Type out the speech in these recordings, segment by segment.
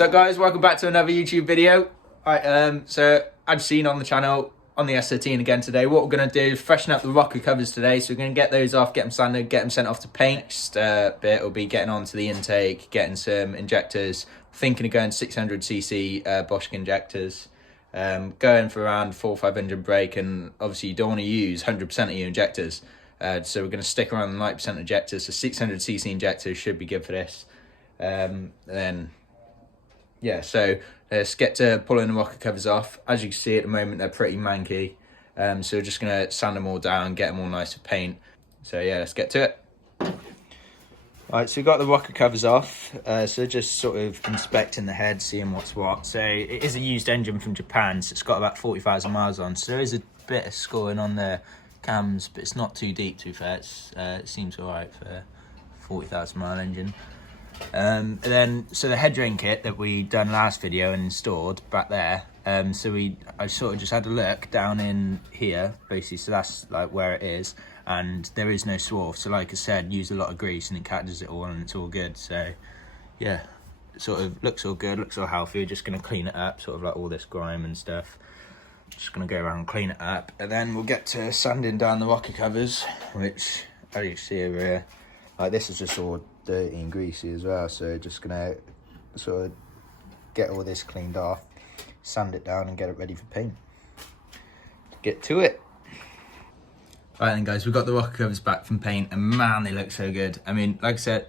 So guys, welcome back to another YouTube video. Alright, so I've seen on the channel on the S13 again today. What we're going to do is freshen up the rocker covers today. So we're going to get those off, get them sanded, get them sent off to paint. Next bit will be getting onto the intake, getting some injectors. Thinking of going 600cc Bosch injectors. Going for around 400-500 brake, and obviously you don't want to use 100% of your injectors. So we're going to stick around the 90% injectors. So 600cc injectors should be good for this. Then yeah, so let's get to pulling the rocker covers off. As you can see at the moment, they're pretty manky. So we're just going to sand them all down, get them all nice for paint. So yeah, let's get to it. Right, so we've got the rocker covers off. So just sort of inspecting the head, seeing what's what. So it is a used engine from Japan, so it's got about 40,000 miles on. So there is a bit of scoring on the cams, but it's not too deep, to be fair. It seems all right for a 40,000 mile engine. And then, so the head drain kit that we done last video and installed back there, so I sort of just had a look down in here, basically, so that's like where it is, and there is no swarf. So like I said, use a lot of grease and it catches it all and it's all good. So yeah, it sort of looks all good, looks all healthy. We're just going to clean it up, sort of like all this grime and stuff. Just going to go around and clean it up, and then we'll get to sanding down the rocker covers, which, as you can see over here, like this is just all dirty and greasy as well. So just gonna sort of get all this cleaned off, sand it down and get it ready for paint. Get to it. Right then guys, we've got the rocker covers back from paint, and man, they look so good. I mean, like I said,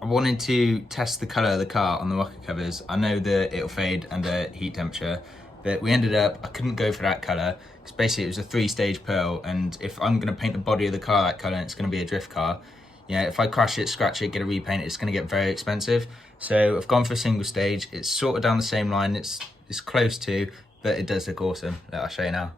I wanted to test the colour of the car on the rocker covers. I know that it'll fade under heat temperature, but we ended up, I couldn't go for that colour, because basically it was a 3-stage pearl, and if I'm going to paint the body of the car that colour and it's going to be a drift car, yeah, if I crash it, scratch it, get a repaint, it's going to get very expensive. So I've gone for a single stage. It's sort of down the same line. It's close to, but it does look awesome. I'll show you now.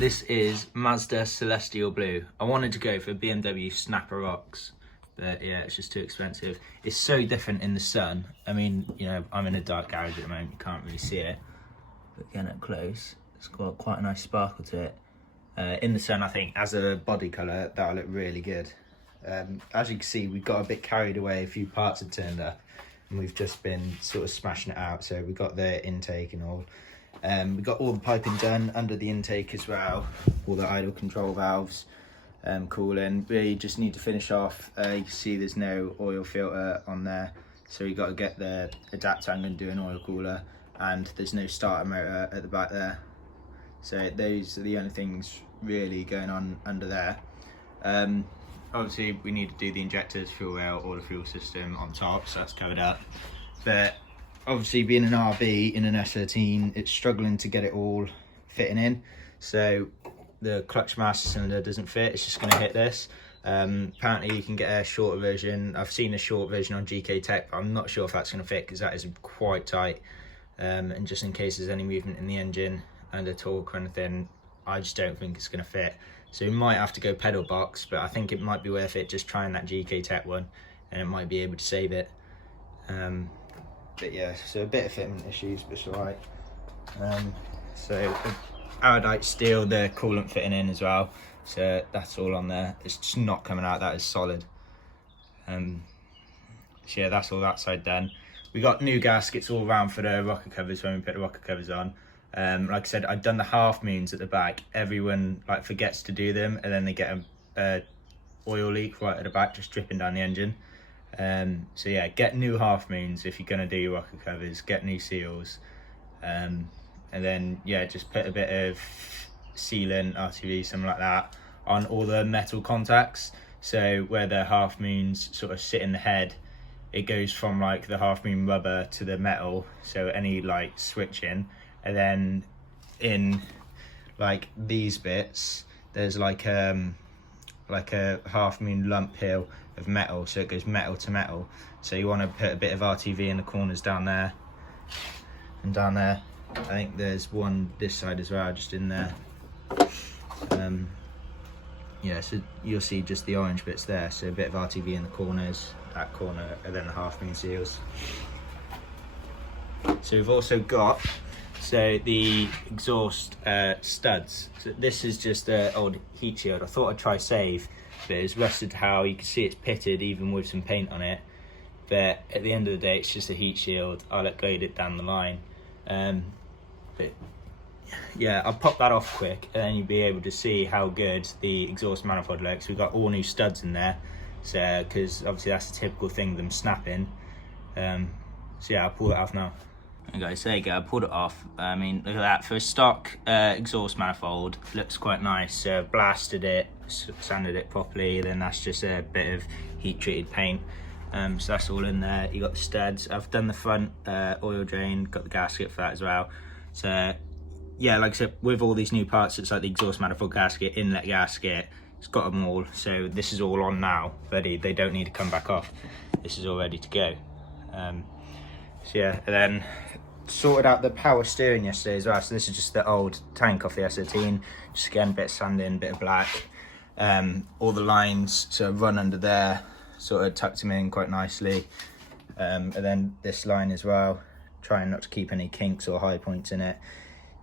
This is Mazda Celestial Blue. I wanted to go for BMW Snapper Rocks, but yeah, it's just too expensive. It's so different in the sun. I mean, you know, I'm in a dark garage at the moment, you can't really see it, but getting it close, it's got quite a nice sparkle to it. In the sun, I think, as a body colour, that'll look really good. As you can see, we got a bit carried away, a few parts have turned up, and we've just been sort of smashing it out. So we got the intake and all. We got all the piping done under the intake as well, all the idle control valves, cooling. We just need to finish off. You can see there's no oil filter on there, so we got to get the adapter. I'm going to do an oil cooler, and there's no starter motor at the back there. So those are the only things really going on under there. Obviously we need to do the injectors, fuel rail, or the fuel system on top, so that's covered up. But obviously being an RB in an S13, it's struggling to get it all fitting in. So the clutch master cylinder doesn't fit, it's just going to hit this. Apparently you can get a shorter version. I've seen a short version on GK Tech, but I'm not sure if that's going to fit, because that is quite tight. And just in case there's any movement in the engine and a torque or anything, I just don't think it's going to fit. So we might have to go pedal box, but I think it might be worth it just trying that GK Tech one, and it might be able to save it. But yeah, so a bit of fitment issues, but it's alright. So iodite steel, the coolant fitting in as well, so that's all on there. It's just not coming out, that is solid. So yeah, that's all that side done. We got new gaskets all around for the rocker covers when we put the rocker covers on. Like I said, I've done the half moons at the back. Everyone like forgets to do them, and then they get a oil leak right at the back, just dripping down the engine. So yeah, get new half moons if you're going to do your rocker covers, get new seals, and then yeah, just put a bit of sealant, RTV, something like that, on all the metal contacts. So where the half moons sort of sit in the head, it goes from like the half moon rubber to the metal, so any like switching, and then in like these bits there's like a half moon lump here of metal, so it goes metal to metal. So you want to put a bit of RTV in the corners down there and down there. I think there's one this side as well, just in there. Yeah, so you'll see just the orange bits there, so a bit of RTV in the corners, that corner, and then the half moon seals. So we've also got So the exhaust studs. So this is just an old heat shield. I thought I'd try save, but it's rusted how you can see it's pitted even with some paint on it. But at the end of the day, it's just a heat shield. I'll upgrade it down the line. But yeah, I'll pop that off quick and then you'll be able to see how good the exhaust manifold looks. We've got all new studs in there, so because obviously that's a typical thing, them snapping. So yeah, I'll pull that off now. And guys, there you go, I pulled it off. I mean, look at that. For a stock exhaust manifold, looks quite nice. Blasted it, sanded it properly, then that's just a bit of heat treated paint. So that's all in there. You got the studs. I've done the front oil drain, got the gasket for that as well. So yeah, like I said, with all these new parts, it's like the exhaust manifold gasket, inlet gasket, it's got them all. So this is all on now, ready. They don't need to come back off. This is all ready to go. So yeah, and then sorted out the power steering yesterday as well. So this is just the old tank off the S13. Just again, a bit of sanding, bit of black. All the lines sort of run under there, sort of tucked them in quite nicely. And then this line as well, trying not to keep any kinks or high points in it,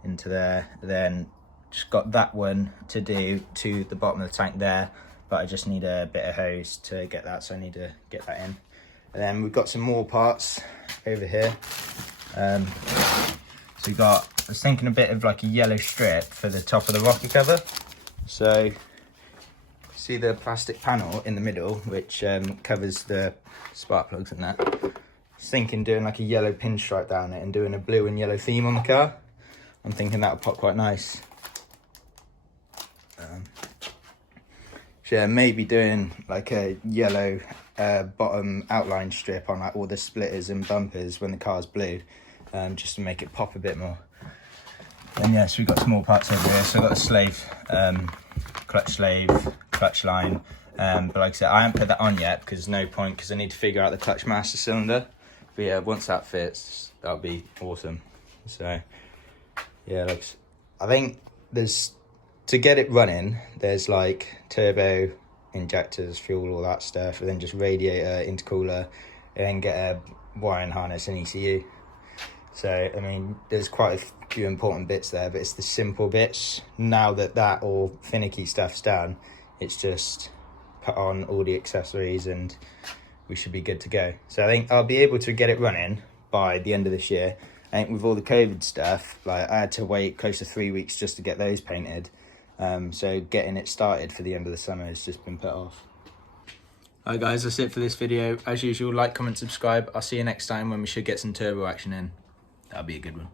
into there. Then just got that one to do to the bottom of the tank there, but I just need a bit of hose to get that, so I need to get that in. And then we've got some more parts over here. So we got, I was thinking a bit of like a yellow strip for the top of the rocker cover. So see the plastic panel in the middle, which covers the spark plugs and that. I was thinking doing like a yellow pinstripe down it and doing a blue and yellow theme on the car. I'm thinking that would pop quite nice. So yeah, maybe doing like a yellow bottom outline strip on like all the splitters and bumpers when the car's blue, just to make it pop a bit more. And yeah, so we've got some more parts over here. So I've got the slave, clutch slave, clutch line. But like I said, I haven't put that on yet because there's no point, because I need to figure out the clutch master cylinder. But yeah, once that fits, that'll be awesome. So yeah, like I think there's, to get it running, there's like turbo, injectors, fuel, all that stuff, and then just radiator, intercooler, and then get a wiring harness and ECU. So I mean, there's quite a few important bits there, but it's the simple bits. Now that that all finicky stuff's done, it's just put on all the accessories and we should be good to go. So I think I'll be able to get it running by the end of this year. I think with all the COVID stuff, like I had to wait close to 3 weeks just to get those painted. So getting it started for the end of the summer has just been put off. Alright guys, that's it for this video. As usual, like, comment, subscribe. I'll see you next time when we should get some turbo action in. That'll be a good one.